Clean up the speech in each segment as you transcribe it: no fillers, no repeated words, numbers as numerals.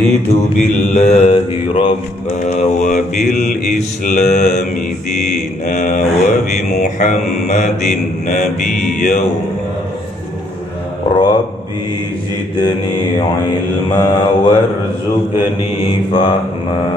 رضيت بالله ربا وبالإسلام دينا وبمحمد نبيا ربي زدني علما وارزقني فهما.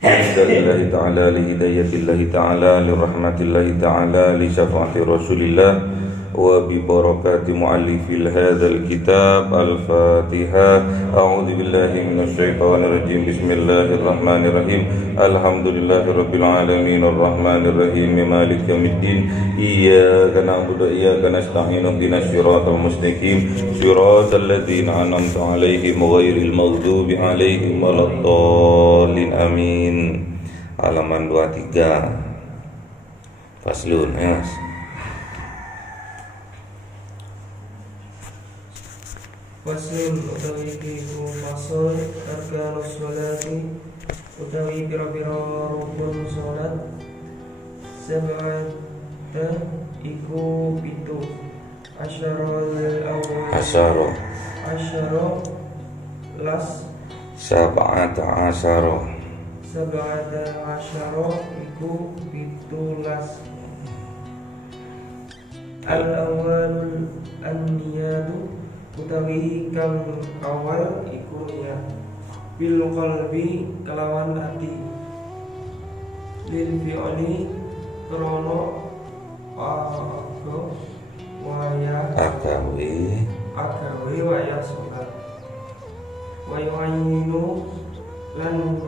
Alhamdulillah ta'ala lihidayatillahi ta'ala lirahmatillahi ta'ala li syafa'ati rasulillah wa bi barakati muallifil hadzal kitab. Al-Fatihah. A'udzu billahi minasy syaithanir rajim. Bismillahirrahmanirrahim. Alhamdulillahirabbil alamin arrahmanir rahim maliki yaumiddin. Iyyaka na'budu wa iyyaka nasta'in ihdinas siratal mustaqim siratal ladzina an'amta 'alaihim ghairil maghdubi 'alaihim waladdallin. Amin. Halaman 23. Faslun, ya Mas. Faslun utawi iku fasal arkanus sholati utawi pira-pira rukun salat. Sab'ata iku pitu. Asyarul awal asyara las Sab'ata asyara iku pitulas. Al-awwalul an-niyatu utawi kang awal iku niat. Bil qalbi kelawan ati. Lil fi'li krono agawe waya sholat. Wa yu'ayinu lan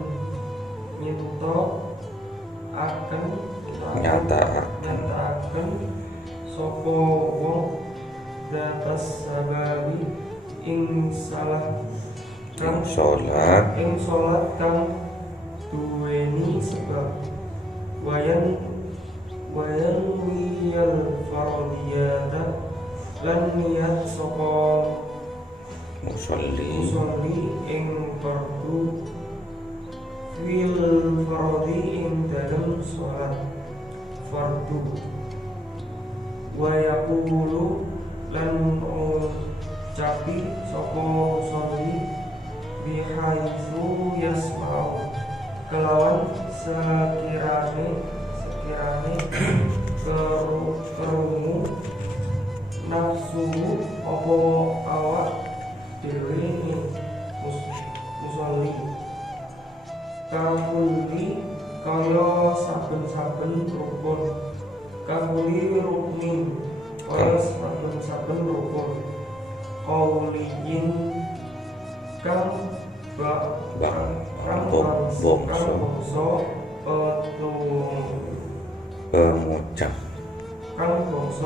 nyataaken sapa wong datas sababi ing salah kang salat kang duweni sebab. Wayan wiyal faradiyata lan niat sapa musolli ing fardu fil faradi ing dalam sholat fardu. Wa yaqulu lan ucapi sapa sholli bihaitsu yasma'u kelawan sekirane kerungu nafsu apa awak dhewe musolli. Kahuli kaya saben-saben rukun. Kahuli rukmin kaya saben-saben rukun. Kauliyin kang bangsa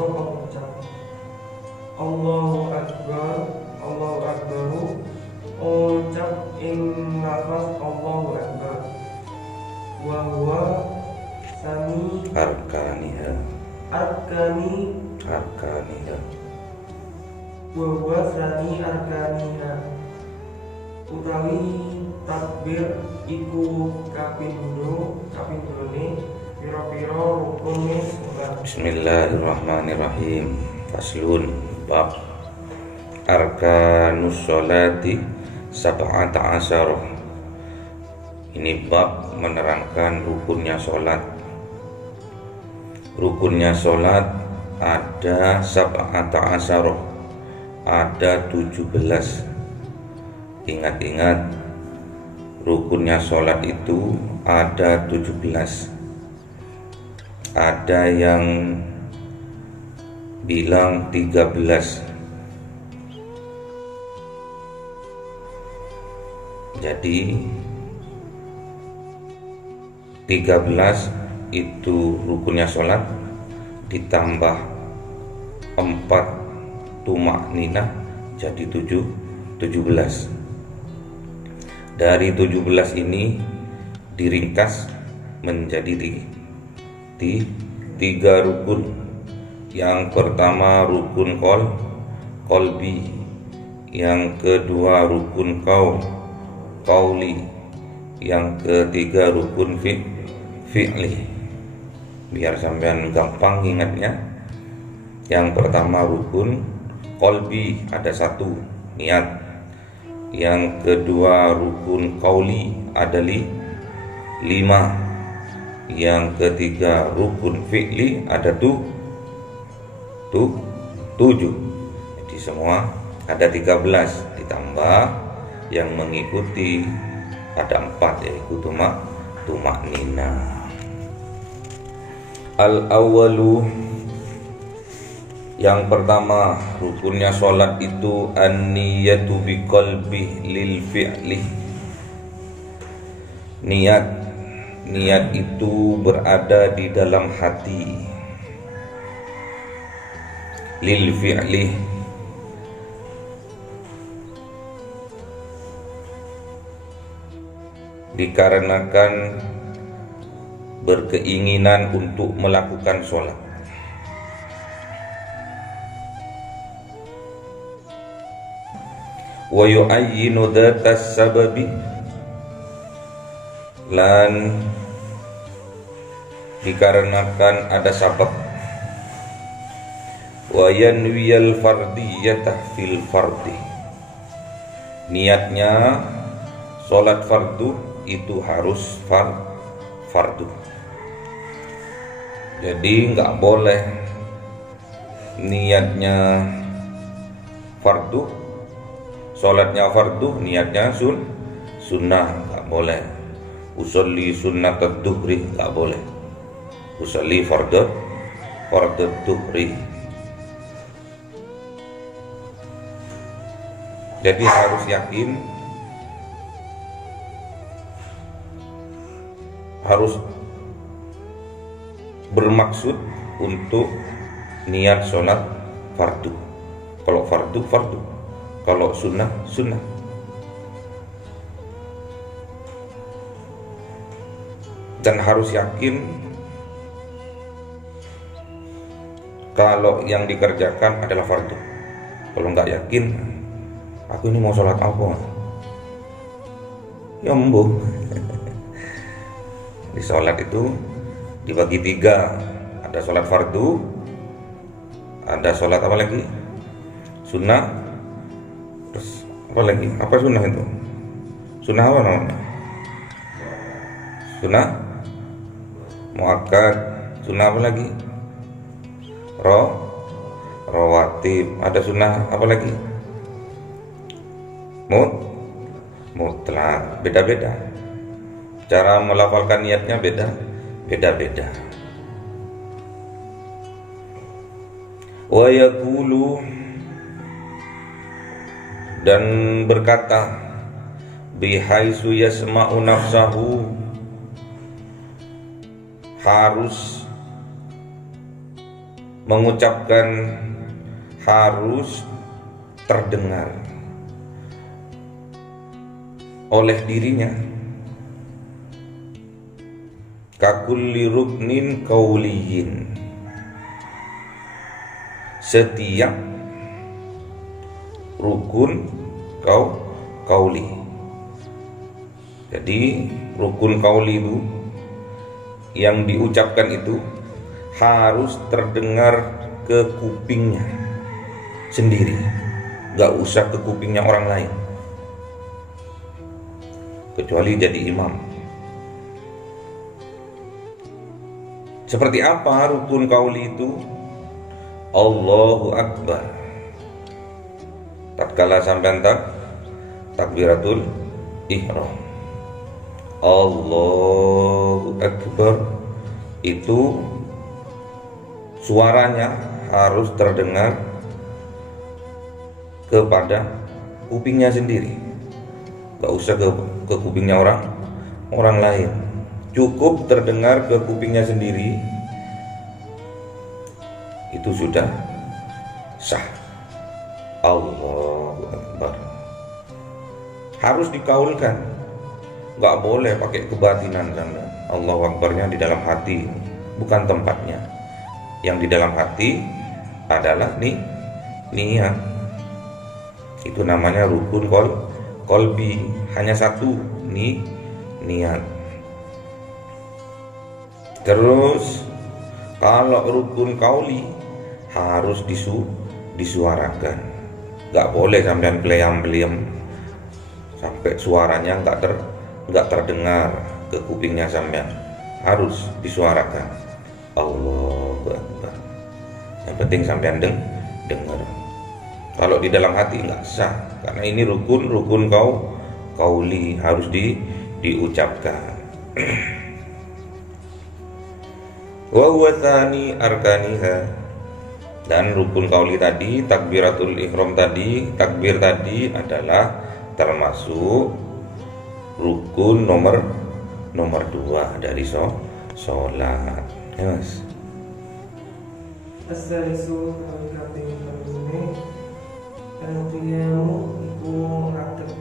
pengucap. Allahu Akbaru ucap ing nafas Allahu Akbar. Wa huwa sani arkaniha wa huwa sani arkaniha utawi takbir iku kapindhone pira-pira rukune salat. Bismillahirrahmanirrahim. Faslun bab arkanus sholati sab'ata asyara. Ini bab menerangkan rukunnya sholat. Rukunnya sholat ada sab'ata asyara, ada 17. Ingat-ingat, rukunnya sholat itu ada 17. Ada yang bilang 13. Jadi 13 itu rukunnya sholat, ditambah 4 tumakninah jadi 17. Dari 17 ini diringkas menjadi 3 rukun. Yang pertama rukun qalbi, yang kedua rukun qauli, yang ketiga rukun fi'li. Biar sampean gampang ingatnya. Yang pertama rukun qalbi, ada 1 niat. yang kedua rukun qauli ada 5, yang ketiga rukun fi'li ada 7. Jadi semua ada 13, ditambah yang mengikuti ada 4, yaitu tumaknina. Al-awwalu, yang pertama rukunnya sholat itu an-niyatu biqalbi lil fi'li. Niat itu berada di dalam hati. Lil fi'li, dikarenakan berkeinginan untuk melakukan sholat. Wa yu'ayyinu dhatas sababi, lan dikarenakan ada sabab. Wa yanwiyal fardiyatah fil fardi, niatnya sholat fardu itu harus fardu. Jadi nggak boleh niatnya fardu, sholatnya fardu, niatnya sunnah, nggak boleh. Usolli sunnat ad-duhri, nggak boleh. Usolli fardu duhri. Jadi harus yakin, harus bermaksud untuk niat sholat fardu. Kalau fardu, kalau sunnah. Dan harus yakin kalau yang dikerjakan adalah fardu. Kalau nggak yakin, aku ini mau sholat apa? Ya embuh. Di sholat itu dibagi 3, ada sholat fardu, ada sholat apa lagi? Sunnah, terus apa lagi? Apa sunnah itu? Sunnah apa namanya? Sunnah muakkad. Sunnah apa lagi? Rawatib. Ada sunnah apa lagi? Mutlak. Beda-beda. Cara melafalkan niatnya beda-beda. Wa yaqulu, dan berkata, bihaisu yasma'u nafsahu, harus mengucapkan, harus terdengar oleh dirinya. Kakulli ruknin kauliyin, setiap rukun kauli. Jadi rukun kauli itu yang diucapkan itu harus terdengar ke kupingnya sendiri, gak usah ke kupingnya orang lain, kecuali jadi imam. Seperti apa rukun kauli itu? Allahu Akbar, tatkala sampai takbiratul ihram. Allahu Akbar itu suaranya harus terdengar kepada kupingnya sendiri, gak usah ke kupingnya orang lain. Cukup terdengar ke kupingnya sendiri, itu sudah sah. Allahu Akbar harus dikaulkan, gak boleh pakai kebatinan. Allahu Akbarnya di dalam hati, bukan tempatnya. Yang di dalam hati adalah niat. Itu namanya rukun kolbi, hanya satu, niat. Terus kalau rukun kauli harus disuarakan, gak boleh sampean peleyam-peleyam sampai suaranya nggak terdengar ke kupingnya sampean, harus disuarakan Allahu Akbar. Yang penting sampean dengar. Kalau di dalam hati nggak sah, karena ini rukun kauli, harus diucapkan. Wa huwa tsani arkaniha, dan rukun kauli tadi, takbiratul ihram tadi, takbir tadi adalah termasuk rukun nomor 2 dari sholat. Ya Mas. As-salisu al-kaping al-bumi al-qiyamu iku ngadeg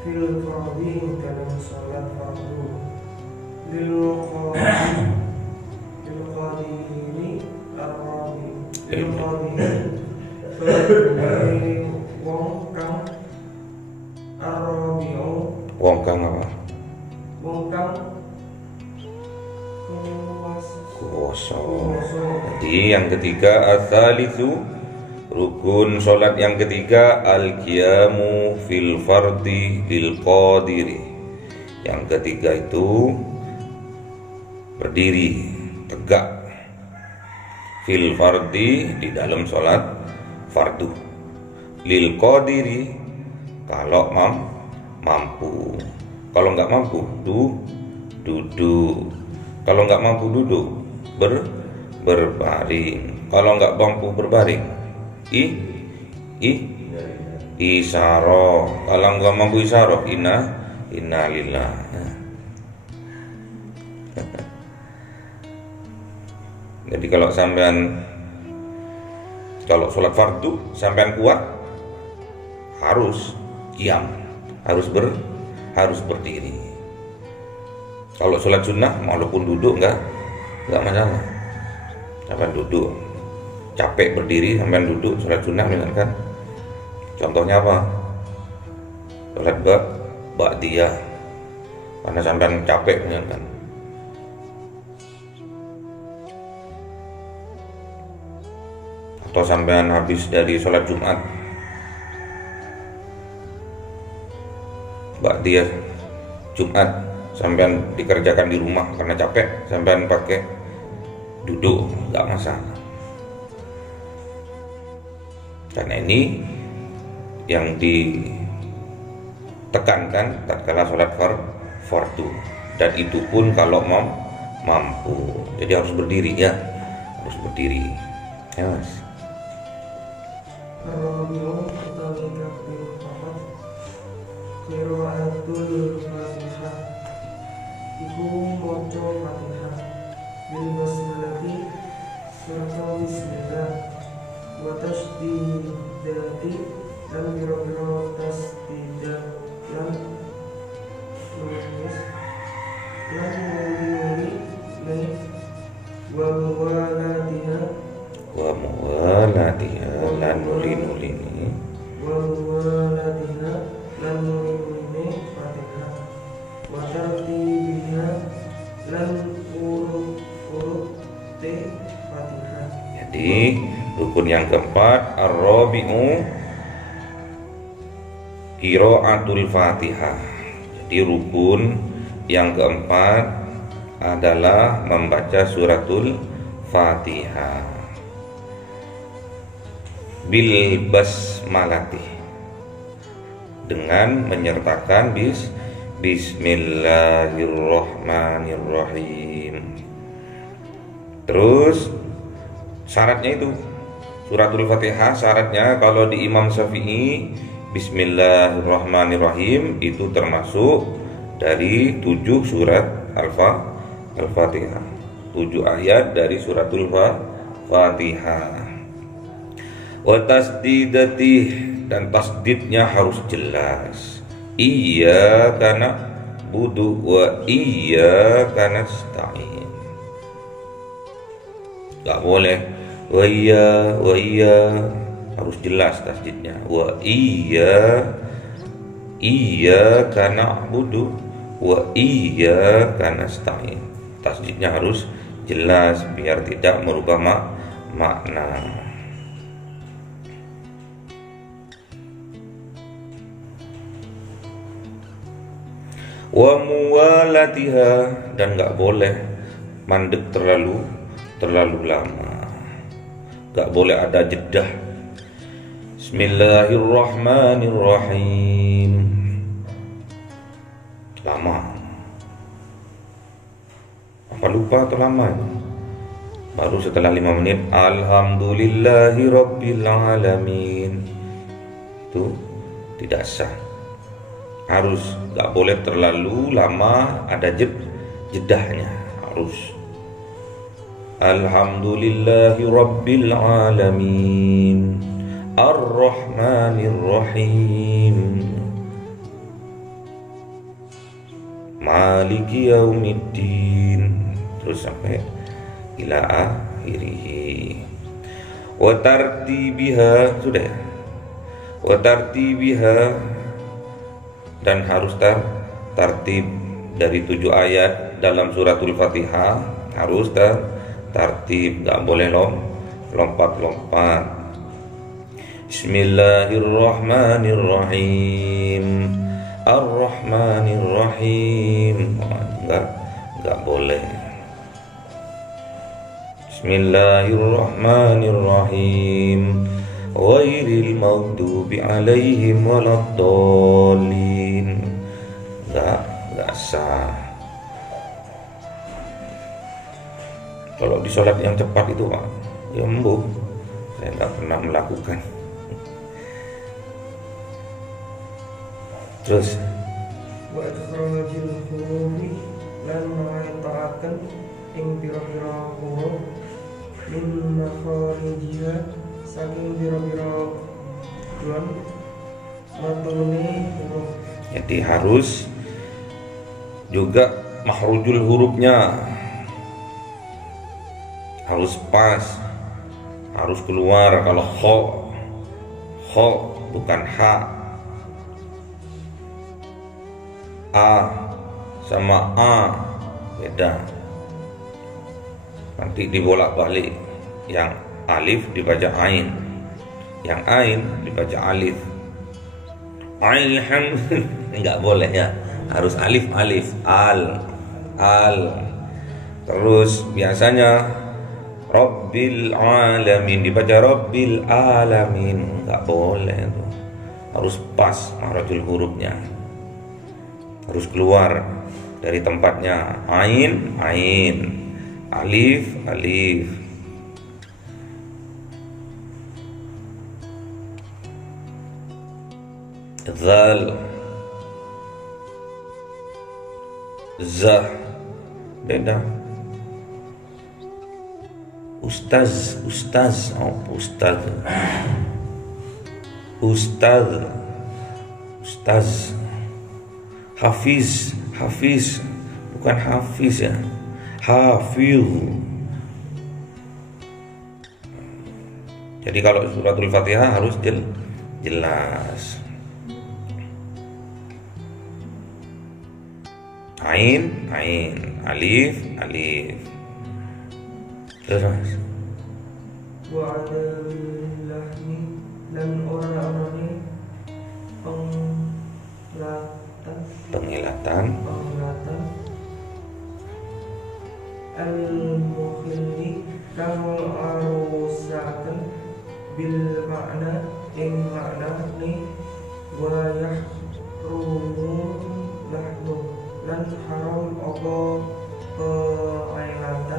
fil fardhi dalam sholat fardu lil qadiri ar-rabi lil qadiri wong kang ar-rabi'u Wong kang apa? wong kang Kuwasa. Jadi yang ketiga as-salisu, rukun sholat yang ketiga al-qiyamu fil fardhi lil qadiri. Yang ketiga itu berdiri tegak fil fardhi, di dalam sholat fardu, lil qadiri kalau mampu. Kalau nggak mampu duduk. Kalau nggak mampu duduk berbaring. Kalau nggak mampu berbaring isyarah. Kalau nggak mampu isyarah inna lillah. Jadi kalau sholat fardu sampean kuat, harus qiyam, harus berdiri. Kalau sholat sunnah walaupun duduk nggak masalah. Sampai duduk, capek berdiri sampai duduk sholat sunnah misalkan. Contohnya apa? Sholat ba'diyah, karena sampai capek misalkan. Atau sampean habis dari sholat Jumat, ba'diyah Jumat, sampean dikerjakan di rumah karena capek, sampean pakai duduk, nggak masalah. Karena ini yang ditekankan tatkala sholat fardu, dan itu pun kalau mampu. Jadi harus berdiri ya, harus berdiri. Ya Mas. Ar-rabi'u utawi kaping papat qiraatul Fatihah iku maca Fatihah bil basmalati surah bismillah wa tasdidati dan biro-biro tasdidat lan nulis lan nuli wa muwalatiha lan nuli-nulini wa muwalatiha lan nuli-nulini Fatihah wa tartibiha lan urut-urute Fatihah. Jadi rukun yang keempat ar-rabi'u qiraatul Fatihah. Jadi rukun yang keempat adalah membaca suratul Fatihah bil basmalati, dengan menyertakan bismillahirrahmanirrahim. Terus syaratnya itu suratul Fatihah, syaratnya kalau di Imam Syafi'i bismillahirrahmanirrahim itu termasuk dari 7 surat Al-Fatihah, 7 ayat dari suratul Fatihah. Wa tasdidati, dan tasdidnya harus jelas. Iyyaka na'budu wa iyyaka nasta'in. Gak boleh wa iya, harus jelas tasdidnya. Wa iyyaka na'budu wa iyyaka nasta'in. Tasdidnya harus jelas biar tidak merubah makna. Wa muwalatiha, dan nggak boleh mandek terlalu lama, nggak boleh ada jedah. Bismillahirrahmanirrahim, lama. Apa lupa atau lama itu? Baru setelah 5 menit alhamdulillahi rabbil alamin, itu tidak sah. Harus nggak boleh terlalu lama, ada jedahnya. Harus alhamdulillahi rabbil alamin ar-rahmanir rahim maliki yaumiddin, terus sampai ila akhirih. Wa tartibiha, sudah ya. Wa tartibiha, dan harus tertib dari 7 ayat dalam suratul Fatihah, harus tertib, nggak boleh lompat-lompat. Bismillahirrahmanirrahim ar-rahmanir rahim, nggak boleh. Bismillahirrahmanirrahim ghairil maghdubi alaihim waladdallin, nggak sah. Kalau di sholat yang cepat itu Pak, ya embuh, saya nggak pernah melakukan. Terus wa ikhrajul hurufi lan ma'ita'akan ing pira-pira huruf min makharijiha saking pira-pira tujuan matune huruf. jadi harus juga makhrujul hurufnya harus pas, harus keluar. Kalau kho bukan ha, a sama a beda, nanti dibolak-balik. Yang alif dibaca ain, yang ain dibaca alif. Enggak boleh ya, harus alif al. Terus biasanya Rabbil alamin dibaca Rabbil alamin, enggak boleh itu. Harus pas makhrajul hurufnya, harus keluar dari tempatnya. Ain, alif. Zal, zah, beda. Ustaz, Hafiz, bukan hafiz ya, hafil. Jadi kalau suratul Fatihah harus jelas. Ain, alif. Terus Wa adallahni dan orang-orangnya penglihatan al-mukhilli kang arusaken bil makna ing makna ni wa yahrumun lahnu lan haram apa penglihatan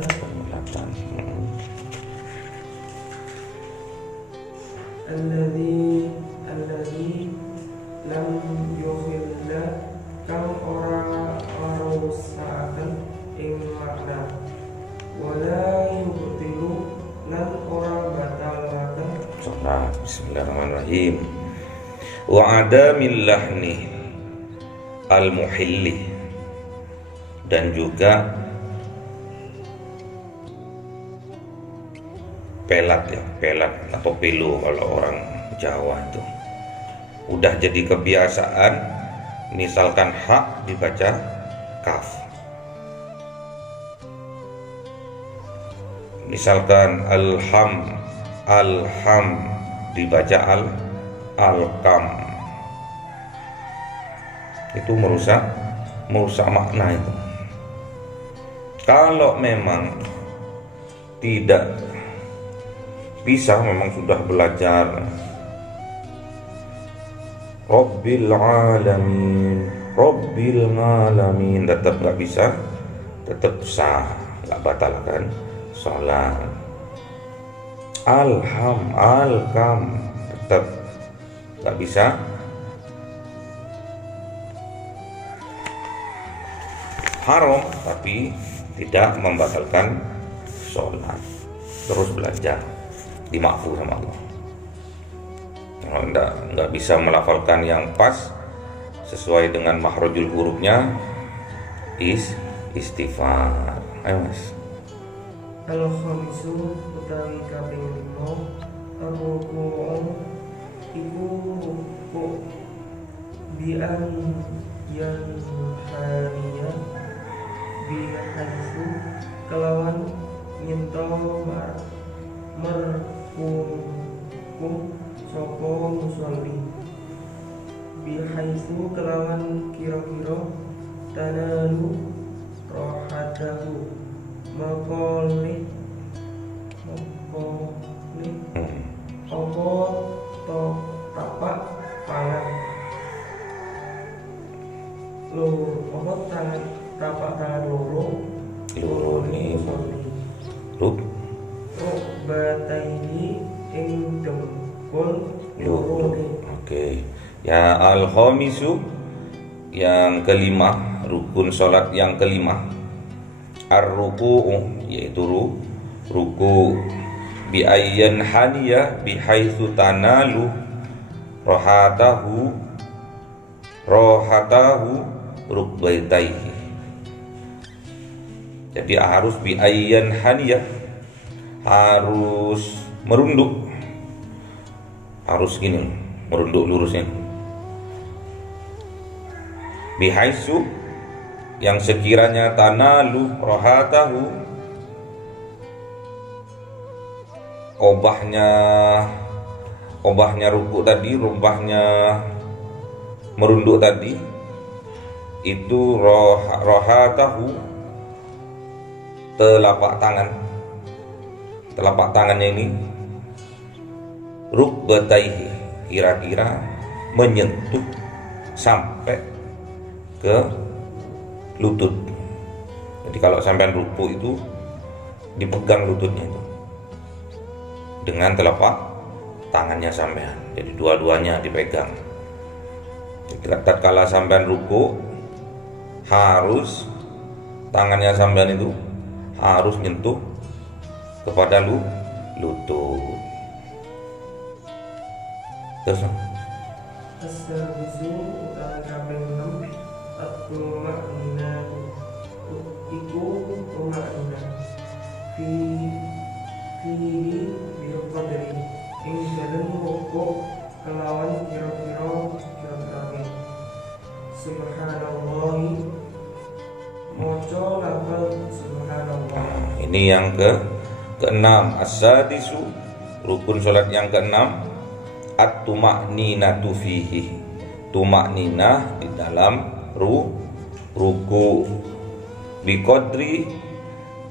alladhi lam yukhilla kang ora arusaken ing makna wala yubtilu lan ora batalaken. Bismillahirrahmanirrahim. Wa adamil lahni al-muhilli, dan juga pelat atau pelu kalau orang Jawa itu udah jadi kebiasaan. Misalkan hak dibaca kaf, misalkan alham dibaca alkam, itu merusak merusak makna itu. Kalau memang tidak bisa, memang sudah belajar Rabbil Alamin tetap gak bisa, tetap sah, gak batalkan sholat. Alkam tetap gak bisa. Haram tapi tidak membatalkan sholat. Terus belajar, dimaafkan sama Allah. Kalau nggak bisa melafalkan yang pas sesuai dengan makhrajul hurufnya, istighfar. Ayo Mas. Al-khamisu utawi kaping 5 ar-ruku' iku ruku' bi'an yanhaniya bihaitsu kelawan nyento merkuku sapa musolli bihaitsu kelawan kira-kira tanalu rohatahu maqoli apa to tapak tangan apa tangan tapak tangan loro Luruni ruk bataini ing dempul lorone. Oke. Ya, al-khamisu yang kelima, rukun sholat yang kelima, ar-ruku'u yaitu ruku, bi ayyan haniya bi haitsu tanalu rohatahu rukbaitaihi. Jadi harus bi ayyan haniyah, harus merunduk, harus gini, merunduk lurusnya. Bihaisu yang sekiranya tanalu rohatahu, obahnya ruku tadi, obahnya merunduk tadi, itu rohatahu, telapak tangannya ini rukbataihi, kira-kira menyentuh sampai ke lutut. Jadi kalau sampai ruku itu dipegang lututnya itu dengan telapak tangannya sampean. Jadi dua-duanya dipegang. Tatkala sampean ruku, harus tangannya sampean itu harus nyentuh kepada lutut. Terus As-sabisu utawi kaping 6 at-tuma'ninah iku tuma'ninah fihi bil qadri ing dalem rukuk kelawan kira-kira subhanallahi maca lafal subhanallah. ini yang keenam, as-sadisu, rukun salat yang keenam, at-tuma'ninatu fihi, tuma'ninah di dalam ruku, biqadri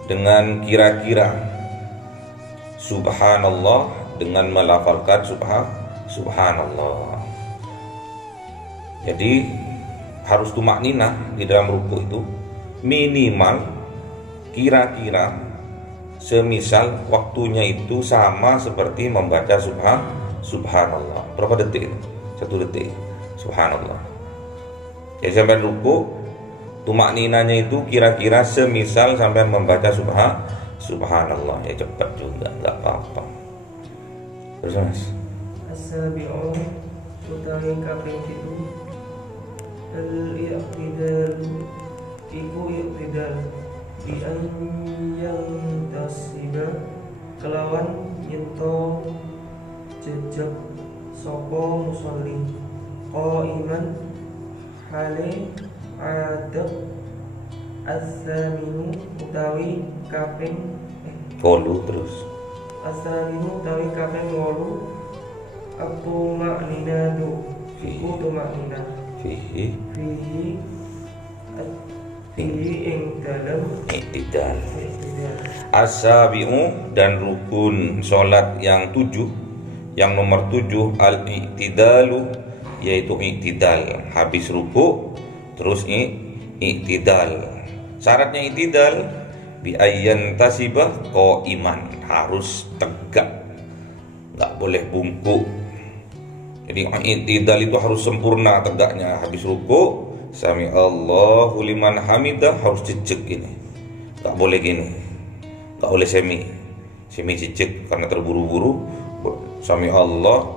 dengan kira-kira, subhanallah dengan melafalkan subhanallah. Jadi harus tuma'ninah di dalam ruku itu minimal kira-kira semisal waktunya itu sama seperti membaca subhanallah. Berapa detik itu? 1 detik. Subhanallah. Jadi sampai ruku, tumakninanya itu kira-kira semisal sampai membaca subhanallah. Ya cepat juga, nggak apa-apa. Terus Mas. As-sabi'u utawi kaping 7 al-i'tidal iku i'tidal bi an yantasiba kelawan nyento jejak sapa musolli qaiman hale adab as-saminu utawi kaping 8 terus. as-saminu utawi kaping 8 at-tuma'ninatu iku tuma'ninah Fihi fihi ing dalam i'tidal. i'tidal. As-sabi'u, dan rukun salat yang 7, yang nomor 7 al-i'tidalu, yaitu i'tidal. Habis ruku terus i'tidal. Syaratnya i'tidal bi ayyan tasibah qaiman, harus tegak, nggak boleh bungkuk. Jadi i'tidal itu harus sempurna tegaknya. Habis ruku sami Allahu liman hamidah harus jejak gini, nggak boleh gini, nggak boleh semi jejak karena terburu-buru. Sami Allah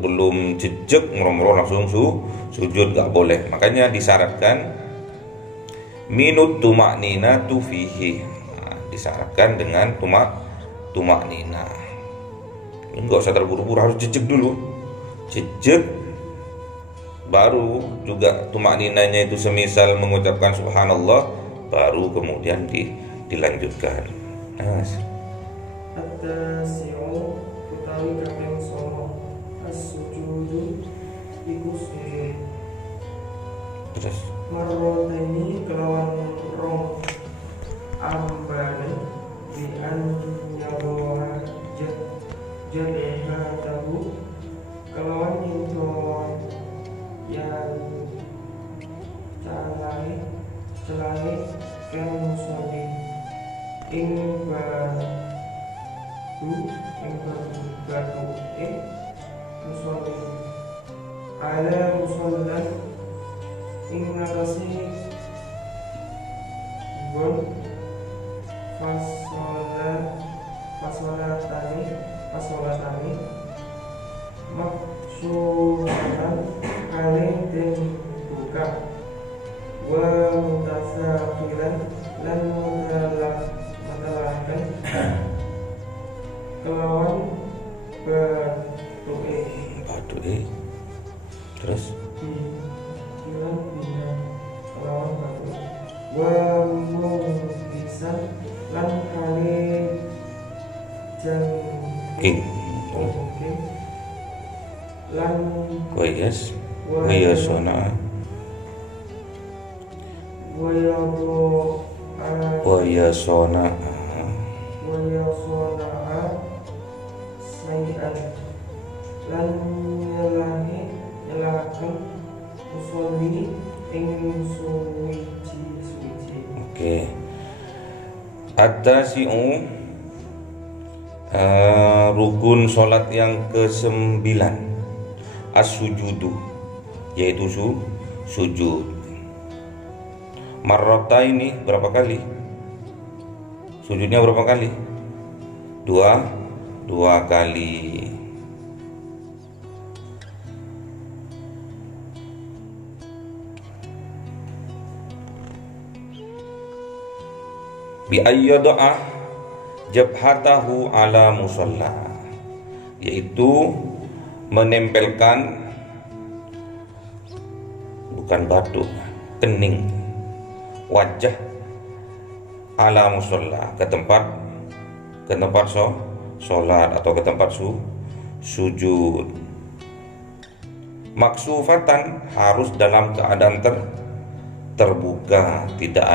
belum jejak meromro langsung sujud, nggak boleh. Makanya disyaratkan minut tuma'ninatu fihi, disyaratkan dengan tumaknina. Ini nggak usah terburu-buru, harus jejak dulu, jejak baru juga tumakninanya itu semisal mengucapkan subhanallah, baru kemudian dilanjutkan. At-tasi'u utawi kaping 9 as-sujudu iku sujud. Terus Marrataini kelawan rong ambane bi an nyawa jadiha tahu kelawan itu yang celai kan musolli ing batu musolli ala musollan ing ngarasi gon pasolatani maksudatan kali den buka wa mutasakiran lan matalakan kelawan batuke. Terus bilang bina kelawan batu wa mungkisan lan kali king mungkin lan wayasona sayan lan nyelahaken musolli ing suwiji. Oke. At-tasi'u, rukun sholat yang ke-9 as-sujudu, yaitu sujud. Marrata ini berapa kali? Sujudnya berapa kali? Dua kali. Bi ayyada'a jabhatahu ala musalla, yaitu menempelkan, bukan batu, kening, wajah ala musalla, ke tempat sholat atau ke tempat sujud. Maksufatan, harus dalam keadaan terbuka, tidak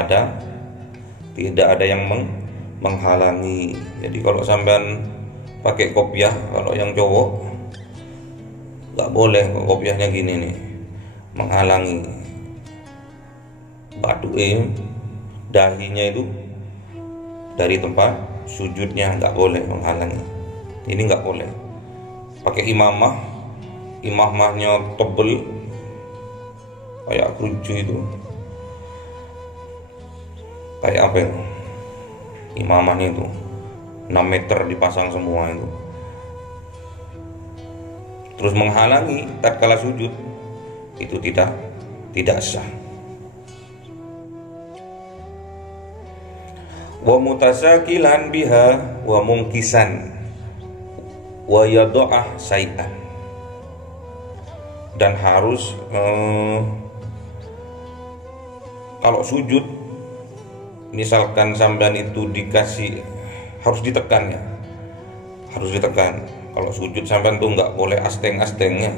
ada yang menghalangi. Jadi kalau sampean pakai kopiah, kalau yang cowok nggak boleh, kopiahnya gini nih, menghalangi. Batu dahinya itu dari tempat sujudnya nggak boleh menghalangi. Ini nggak boleh. Pakai imamahnya tebel kayak kerucu itu. Kayak apa itu? Imamahnya itu 6 meter dipasang semua itu. Terus menghalangi tatkala sujud, itu tidak sah. Wa mutasakilan biha wa mungkisan wa yada'ah say'an, dan harus kalau sujud misalkan sampean itu dikasih, harus ditekan ya, harus ditekan. Kalau sujud sampean tuh nggak boleh asteng-astengnya,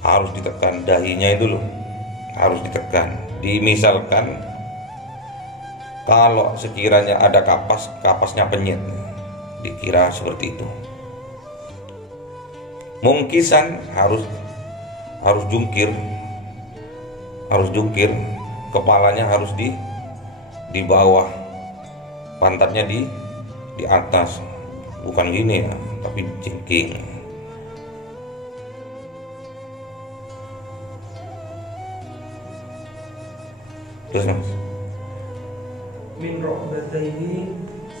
harus ditekan dahinya itu loh, harus ditekan. Dimisalkan kalau sekiranya ada kapasnya penyet, dikira seperti itu. Mungkisan harus jungkir, kepalanya harus di bawah, pantatnya di atas, bukan gini ya, tapi jengking. Terus Mas, min rokbataihi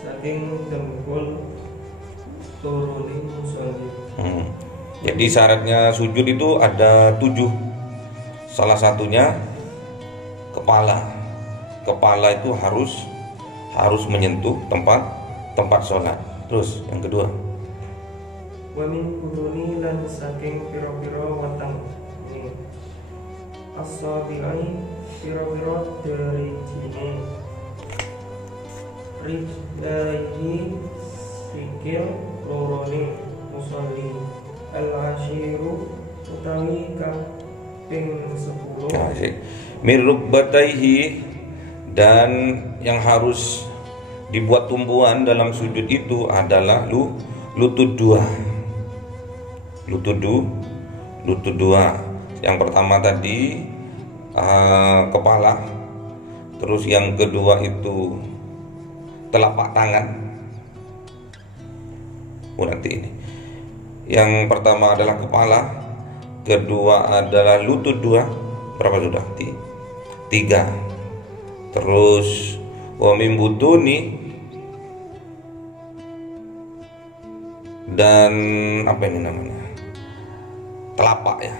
saking dengkul turuni musolli. Jadi syaratnya sujud itu ada 7. Salah satunya kepala. Kepala itu harus menyentuh tempat sholat. Terus yang kedua, Wa min buduni lan saking piro-piro watang ini as-sabi'i piro-piro dari jini rijlaihi sikil lorone musolli al-ashiru utawi kaping 10. min rukbataihi, dan yang harus dibuat tumbuhan dalam sujud itu adalah lutut dua. Yang pertama tadi kepala, terus yang kedua itu telapak tangan. Nanti ini yang pertama adalah kepala, kedua adalah lutut dua. Berapa sudah? 3. Terus wa min butuni, dan apa ini namanya, telapak ya,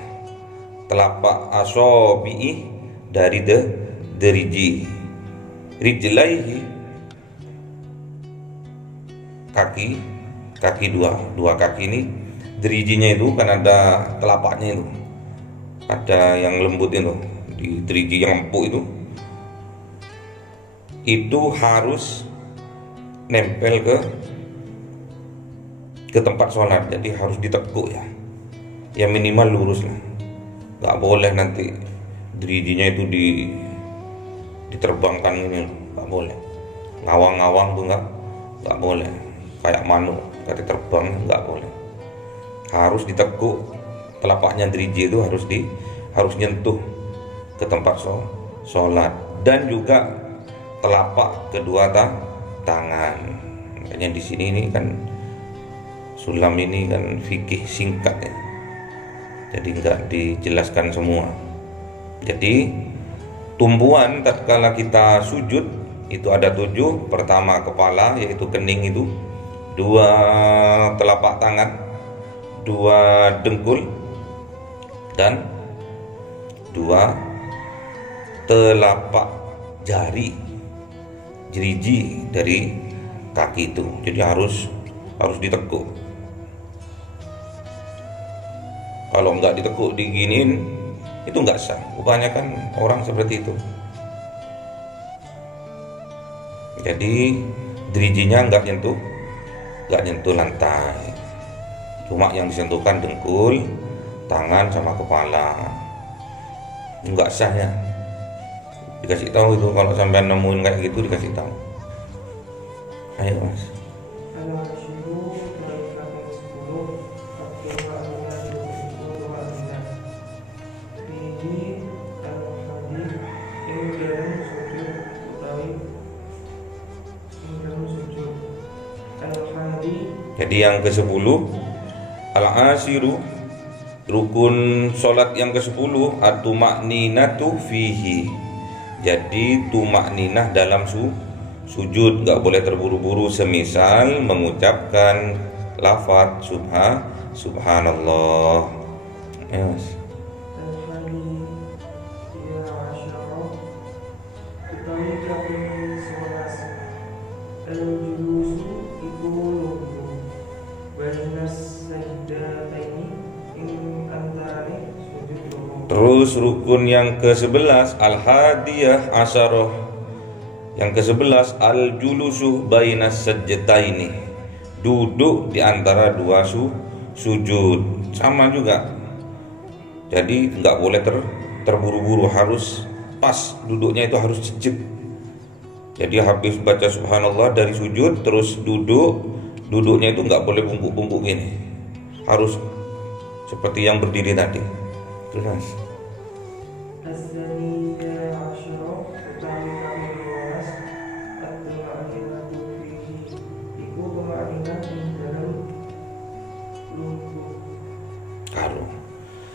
telapak asobi'i dari deriji, rijlaihi kaki dua kaki ini, derijinya itu kan ada telapaknya itu, ada yang lembut itu, di deriji yang empuk itu harus nempel ke tempat sholat, jadi harus ditekuk ya minimal lurus lah, nggak boleh nanti derijinya itu diterbangkan ini, nggak boleh, ngawang-ngawang tuh nggak boleh, kayak manuk kata terbang, nggak boleh, harus ditekuk, telapaknya deriji itu harus nyentuh ke tempat sholat, dan juga telapak kedua tangan. Makanya di sini ini kan sulam ini kan fikih singkat ya, jadi nggak dijelaskan semua. Jadi tumbuhan tatkala kita sujud itu ada 7. Pertama kepala, yaitu kening itu, 2 telapak tangan, 2 dengkul, dan 2 telapak jeriji dari kaki itu. Jadi harus ditekuk. Kalau nggak ditekuk diginiin itu nggak sah. Kebanyakan orang seperti itu. Jadi derijinya nggak nyentuh lantai. Cuma yang disentuhkan dengkul, tangan sama kepala. Nggak sah ya. Dikasih tahu itu kalau sampai nemuin kayak gitu, dikasih tahu. Ayo Mas. Jadi yang ke-10 al-ashiru, rukun sholat yang ke-10 at-tumakninatu fihi. Jadi tumakninah dalam sujud, nggak boleh terburu-buru, semisal mengucapkan lafaz subhanallah. Yes. Terus rukun yang ke-11 al-hadiyah asyarah, yang ke-11 al-julusu bainas sajdataini, duduk di antara 2 sujud. Sama juga, jadi nggak boleh terburu-buru, harus pas duduknya, itu harus jejak. Jadi habis baca subhanallah dari sujud terus duduknya itu nggak boleh bungkuk-bungkuk gini, harus seperti yang berdiri tadi. Terus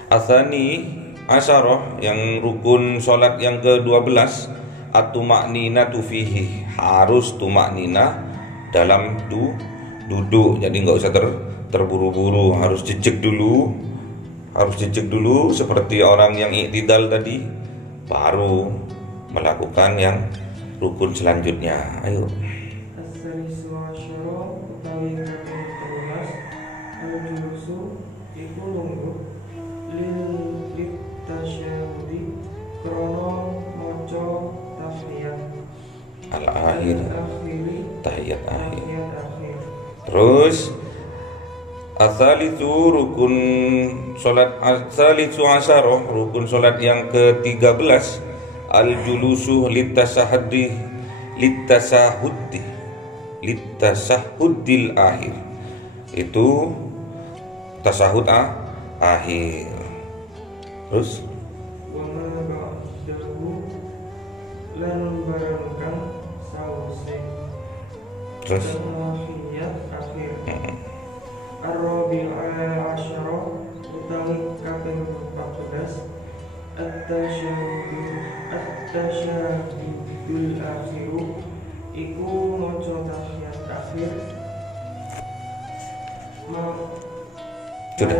Asani asyarah, yang rukun sholat yang ke-12, at-tuma'ninatu fihi, harus tumaknina dalam duduk. Jadi nggak usah terburu-buru, harus jejak dulu, seperti orang yang i'tidal tadi, baru melakukan yang rukun selanjutnya. Ayo. Al-akhir, tahiyat akhir. Terus asalisu, rukun salat asalisu asyarah, rukun salat yang ke-13, al-julusu litasahudil akhir, itu tasahud akhir. Terus Ar-rabi'a asyara utawi kaping 14, at-tasyahudul akhiru iku maca tahiyat akhir. Sudah.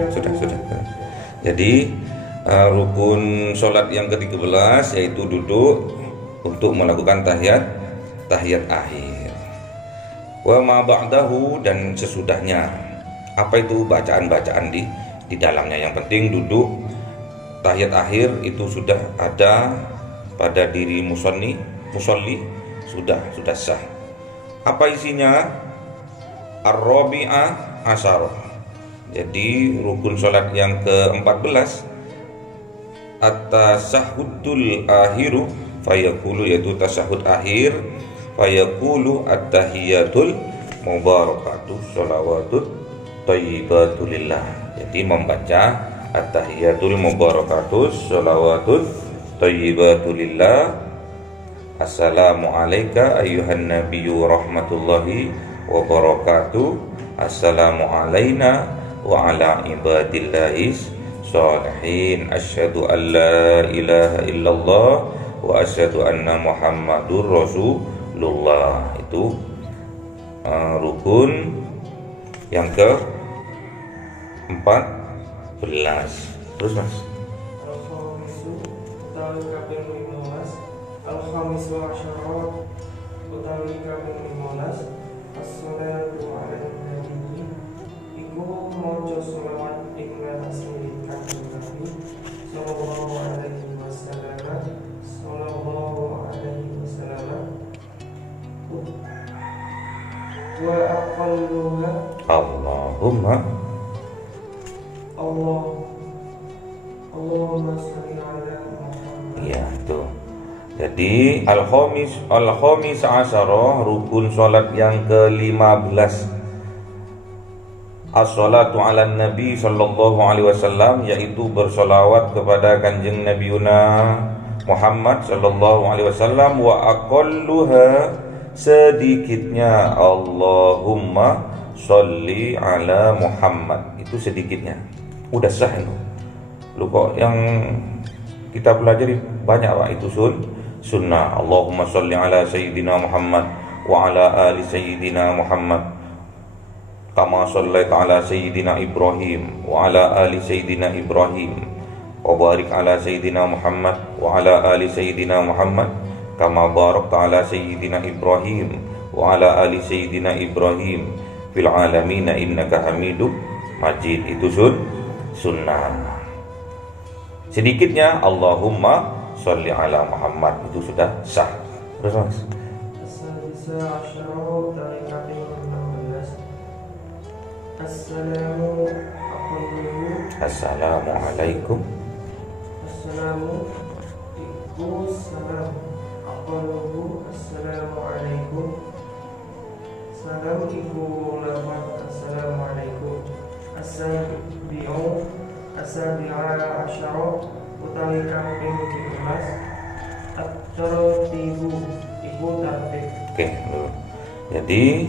Jadi rukun sholat yang ke-13 yaitu duduk untuk melakukan tahiyat akhir. Wa ma ba'dahu, dan sesudahnya. Apa itu bacaan-bacaan di dalamnya? Yang penting duduk tahiyat akhir itu sudah ada pada diri musolli, sudah sah. Apa isinya? Ar-rabi'ah asyarah. Jadi rukun sholat yang ke-14, at-tasahudul akhiru fayaqulu, yaitu tasyahud akhir, fayaqulu at-tahiyatul mubarakatuh sholawatut thayyibatulillah. Jadi membaca at-tahiyatul mubarakatuh sholawatut thayyibatulillah. Assalamu alayka ayyuhan nabiyyu rahmatullahi wa barakatuh. Assalamu alayna wa ala ibadillahis sholihin. Asyhadu an la ilaha illallah wa asyhadu anna muhammadur rasulullah. Itu rukun yang ke-14. Terus Mas. Al-khamisu utawi kaping 15, al-khamisu asyara utawi kaping 15, as-sholatu 'alan nabi iku maca sholawat ing ngatasi kanjeng Nabi sallallahu alaihi wasallam. Wa aqalluha Allahumma sholli ala Muhammad. Ya, tuh. Jadi al-khamis asyara, rukun salat yang ke-15, as-sholatu ala nabi sallallahu alaihi wasallam, yaitu bersolawat kepada kanjeng Nabiuna Muhammad sallallahu alaihi wasallam. Wa aqalluha, sedikitnya, Allahumma sholli ala Muhammad, itu sedikitnya. Udah sah itu. Lu kok yang kita pelajari banyak Pak, itu sunnah. Allahumma sholli ala sayyidina Muhammad wa ala ali sayyidina Muhammad kama shallaita ala sayyidina Ibrahim wa ala ali sayyidina Ibrahim wa barik ala sayyidina Muhammad wa ala ali sayyidina Muhammad kama barakta ala sayyidina Ibrahim wa ala ali sayyidina Ibrahim fil alamin innaka Hamidum Majid. Itu sunnah. Sedikitnya Allahumma sholli ala Muhammad, itu sudah sah. Terus Mas. Assalamualaikum Assalamu iku salam. Aqaluhu assalamualaikum. Salam iku lafaz assalamualaikum. Asabi'a asyara utawi kaping 17. At-tartibu iku tertib. Oke, jadi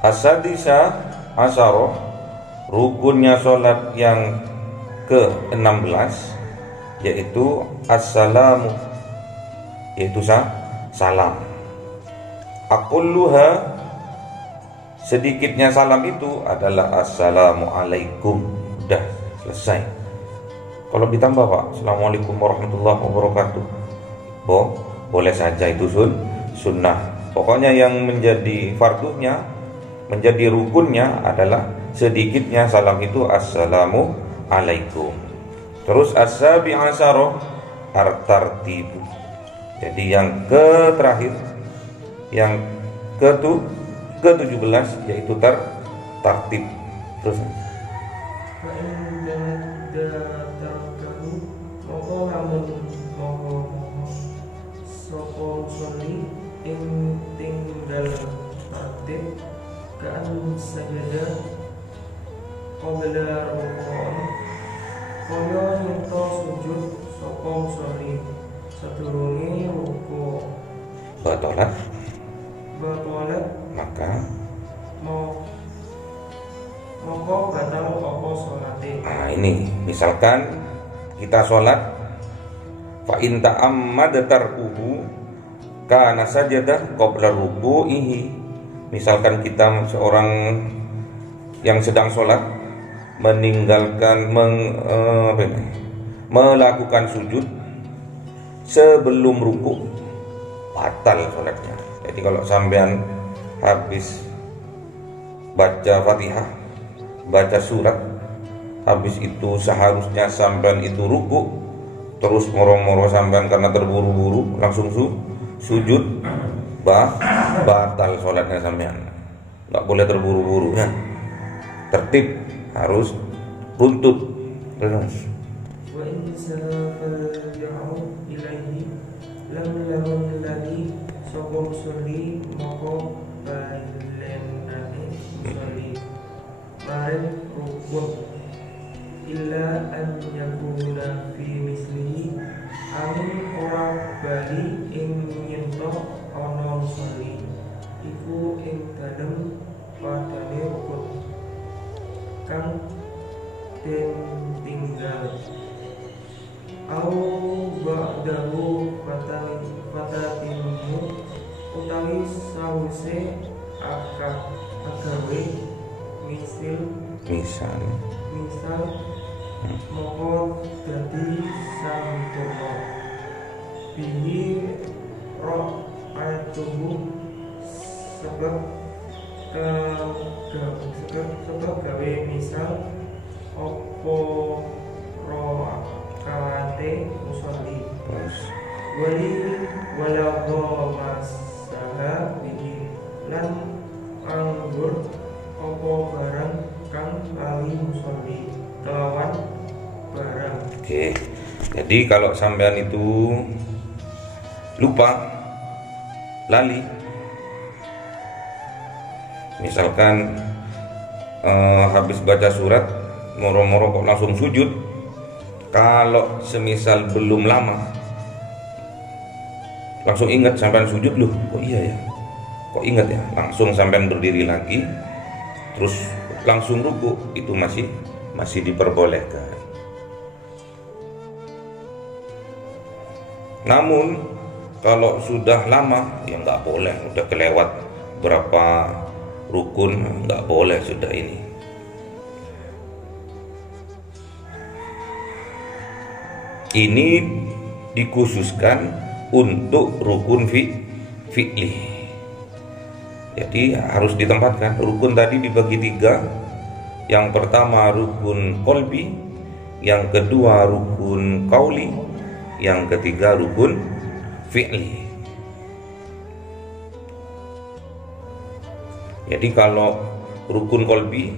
as-sadisa asyara, rukunnya sholat yang ke-16 yaitu assalamu, yaitu salam. Aqulluha, sedikitnya salam itu adalah assalamualaikum. Udah selesai. Kalau ditambah Pak, assalamualaikum warahmatullahi wabarakatuh, boleh saja, itu sunnah. Pokoknya yang menjadi fardunya, menjadi rukunnya adalah sedikitnya salam itu assalamualaikum. Terus as-sabi'a asyara at-tartibu. Jadi yang terakhir, yang ke-17 yaitu tertib. Terus tinggal tertib kaan sajadah qabla rukun kaya nyento sujud sapa musolli sadurunge ruku. batolat maka moko batal apa salate. Nah ini misalkan kita sholat, fa in ta'ammada tarkuhu kana sajadah qabla ruku'ihi. Misalkan kita seorang yang sedang sholat meninggalkan melakukan sujud sebelum ruku, batal sholatnya. Jadi kalau sampean habis baca Fatihah, baca surat, habis itu seharusnya sampean itu ruku, terus moro-moro sampean karena terburu-buru langsung sujud, batal sholatnya sampean. Nggak boleh terburu-buru ya, tertib, harus runtut. Terus Wa in safal ya'u ilaihi lam yakun ladhi sapa musolli moko balenane musolli mari rukun illa an yakuna fi mislihi amin ora bali ing nyento ana musolli iku ing dalem padane rukun kang den tinggal au ba'dahu fatatimu utawi sawise agawe misal moko dadi sampurna bihi ra'atuhu sebab gawe misal opo ro'akate musolli walau masalah bihi lan anggur opo barang kang lali musolli kelawan barang. Oke, jadi kalau sampean itu lupa, lali, misalkan habis baca surat moro-moro kok langsung sujud, kalau semisal belum lama langsung ingat sampean sujud, loh kok iya ya, kok ingat ya, langsung sampean berdiri lagi terus langsung ruku, itu masih diperbolehkan. Namun kalau sudah lama ya nggak boleh, udah kelewat berapa rukun, nggak boleh sudah ini. Ini dikhususkan untuk rukun fi'li. Jadi harus ditempatkan. Rukun tadi dibagi 3. Yang pertama rukun qalbi, yang kedua rukun qauli, yang ketiga rukun fi'li. Jadi kalau rukun qalbi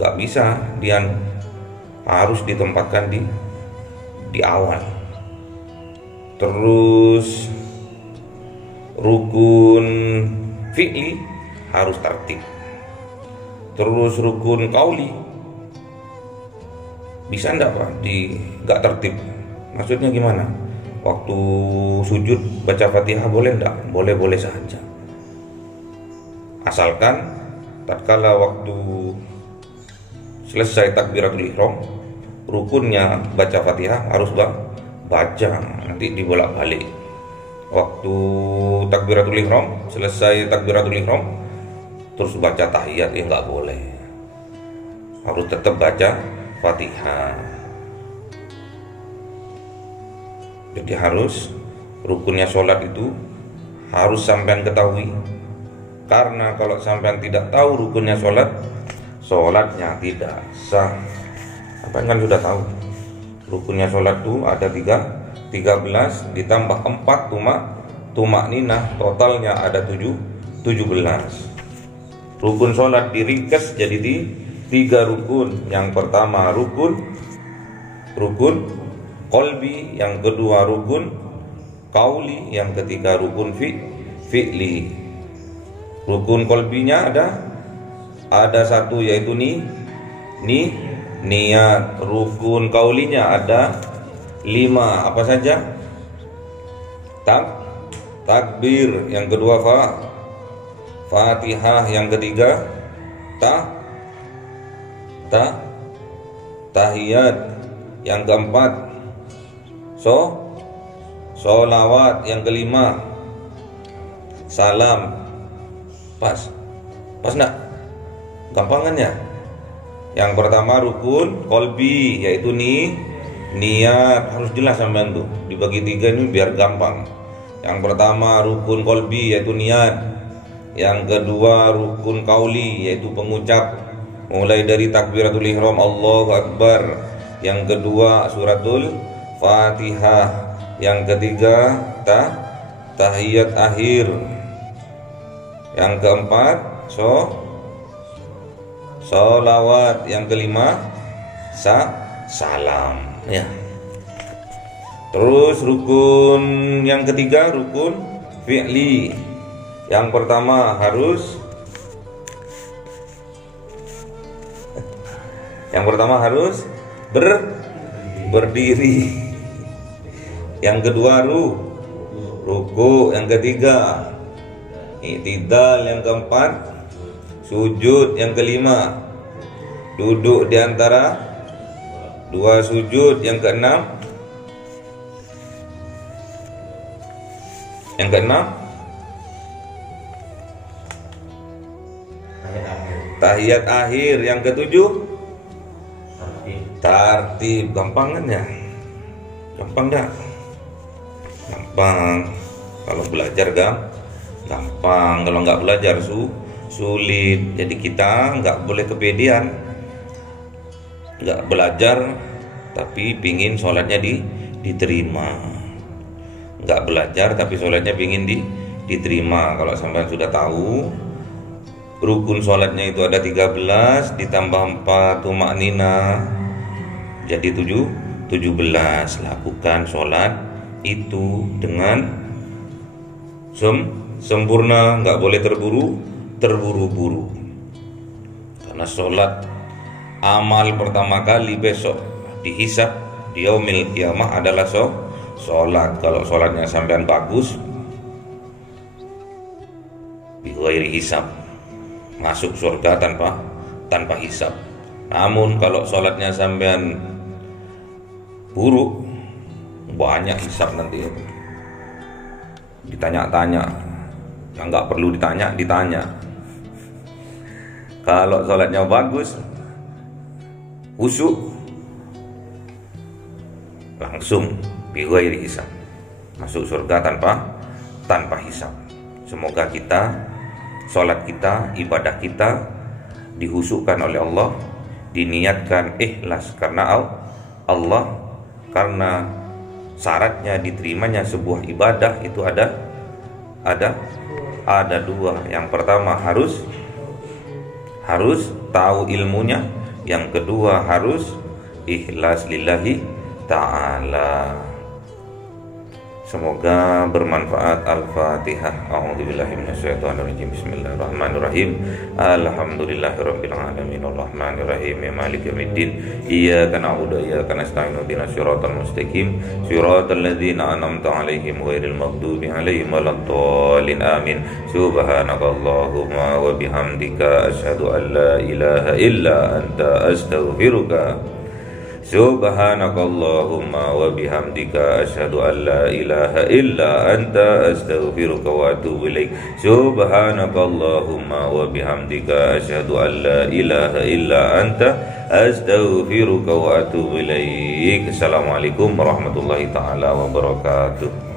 nggak bisa, dia harus ditempatkan di awal. Terus rukun fi'li harus tertib. Terus rukun qauli bisa enggak Pak enggak tertib? Maksudnya gimana? Waktu sujud baca Fatihah boleh enggak? Boleh-boleh saja. Asalkan tatkala waktu selesai takbiratul ihram, rukunnya baca Fatihah harus baca, nanti dibolak-balik. Waktu takbiratul ihram, selesai takbiratul ihram terus baca tahiyat, ya enggak boleh. Harus tetap baca Fatihah. Jadi harus rukunnya sholat itu harus sampean ketahui. Karena kalau sampean tidak tahu rukunnya sholat, sholatnya tidak sah. Sampean kan sudah tahu rukunnya sholat itu ada 13 ditambah 4 tumak ninah, totalnya ada 17. Rukun sholat diringkas jadi 3 rukun. Yang pertama rukun qalbi, yang kedua rukun qauli, yang ketiga rukun fi'li. Rukun qalbinya ada 1 yaitu niat. Rukun qaulinya ada 5, apa saja? Takbir, yang kedua Fatihah, yang ketiga tahiyat, yang keempat sholawat, yang kelima salam. Pas enggak? Gampangannya. Yang pertama rukun qalbi yaitu niat, harus jelas sampean tuh. Dibagi 3 ini biar gampang. Yang pertama rukun qalbi yaitu niat. Yang kedua rukun qauli yaitu pengucap, mulai dari takbiratul ihram Allahu Akbar. Yang kedua suratul Fatihah. Yang ketiga tahiyat akhir. Yang keempat sholawat. Yang kelima salam, ya. Terus rukun yang ketiga rukun fi'li. Yang pertama harus berdiri. Yang kedua ruku. Yang ketiga i'tidal. Yang keempat sujud. Yang kelima duduk di antara 2 sujud. Yang keenam tahiyat akhir. Yang ketujuh tartib. Gampang kan ya? Gampang enggak? Gampang. Kalau belajar gampang. Kalau nggak belajar sulit. Jadi kita nggak boleh kepedean. Nggak belajar tapi pingin sholatnya diterima. Nggak belajar tapi sholatnya pingin diterima. Kalau sampai sudah tahu rukun sholatnya itu ada 13 ditambah 4 tumak nina jadi 17. Lakukan sholat itu dengan sempurna, nggak boleh terburu-buru. Karena sholat amal pertama kali besok dihisab di yaumil qiyamah adalah sholat. Kalau sholatnya sampean bagus, bi ghairi hisab, masuk surga tanpa hisab. Namun kalau sholatnya sampean buruk, banyak hisab nanti. Ditanya-tanya, yang nggak perlu ditanya. Kalau sholatnya bagus, khusyuk, langsung bi ghairi hisab, masuk surga tanpa hisab. Semoga sholat kita, ibadah kita dihusukkan oleh Allah, diniatkan ikhlas karena Allah. Karena syaratnya diterimanya sebuah ibadah itu ada 2. Yang pertama harus tahu ilmunya. Yang kedua harus ikhlas lillahi ta'ala. Semoga bermanfaat. Al-Fatihah. A'udzubillahi minasyaitonirrajim. Bismillahirrahmanirrahim. Alhamdulillahirabbil alamin arrahmanir rahim maliki yaumiddin. Iyyaka na'budu wa iyyaka nasta'in ihdinas siratal mustaqim siratal ladzina an'amta 'alaihim ghairil maghdubi 'alaihim waladdallin. Amin. Subhanakallahumma wa bihamdika asyhadu an la ilaha illa anta astaghfiruka. Subhanakallahumma wa bihamdika asyhadu an la ilaha illa anta astaghfiruka wa atubu ilaik. Subhanakallahumma wa bihamdika asyhadu an la ilaha illa anta astaghfiruka wa atubu ilaik. Assalamualaikum warahmatullahi taala wabarakatuh.